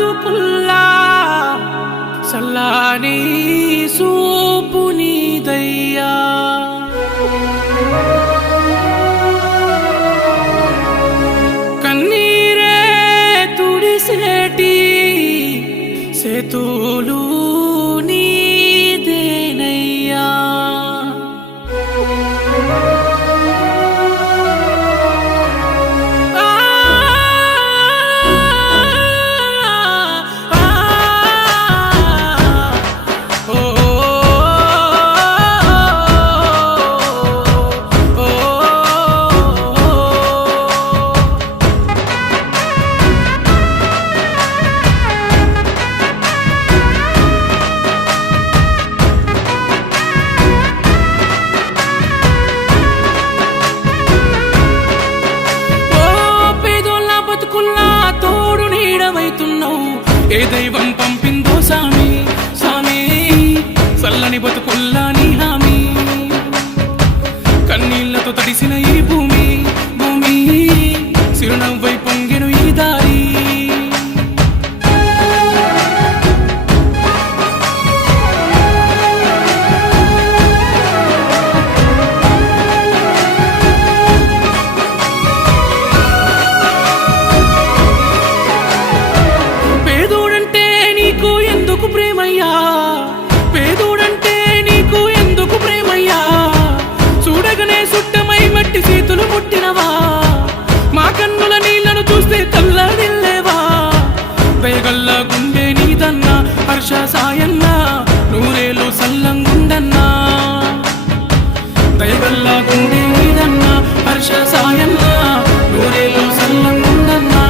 బతుకుల్లా సల్లాని సూపు నీదయ్యా కన్నీరే తుడిసేటి సేతులు నీదేనయ్యా తోడు నీడవైతున్నావు ఏ దైవం పంపిందో సామి సామి చల్లని బతుకుల్లా నీ హామీ కన్నీళ్లతో తడిసిన ఈ భూమి భూమి చిరునవ్వై పొంగెను ఈ దారి పేదోడంటే నీకు ఎందుకు ప్రేమయ్యా చూడగనే సుట్టమై మట్టి చేతులు ముట్టినవా మా కన్నుల నీళ్లను చూస్తే తల్లడిల్లేవా దయగల్ల గుండె నీదన్నా హర్ష సాయన్న నూరేలు సల్లంగుండన్నా దయగల్ల గుండె నీదన్నా హర్ష సాయన్న నూరేలు సల్లంగుండన్నా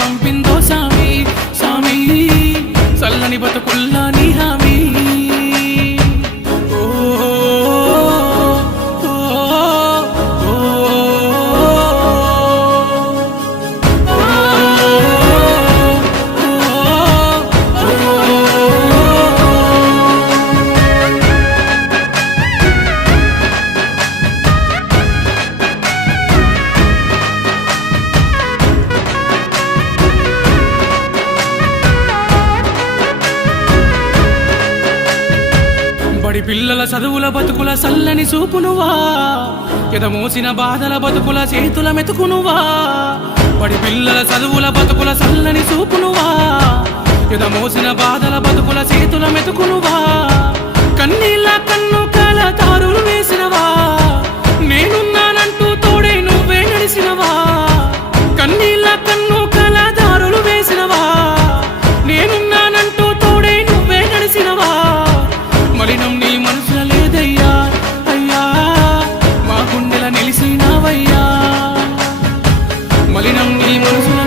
పంపిందో సామి సామి చల్లని బతుకుల్లా నీ హామీ బడి పిల్లల చదువుల బతుకుల సల్లని చూపునువా ఎదమోసిన బాధల బతుకుల చేతుల మెతుకునువా బడి పిల్లల చదువుల బతుకుల సల్లని చూపునువా ఎదమోసిన బాధల బతుకుల చేతుల మెతుకునువా కన్నీళ్ళ కన్ను కాల తారులు వేసినవా నేనున్నానంటూ తోడే నువ్వే నడిసినవా కన్నీళ్ళ కన్ను కాల తారులు వేసినవా నేనున్నానంటూ తోడే నువ్వే నడిసినవా మలినం నీ మనసుల లేదయ్యా అయ్యా మా గుండెల నిలిసినావయ్యా మలినం నీ మనసుల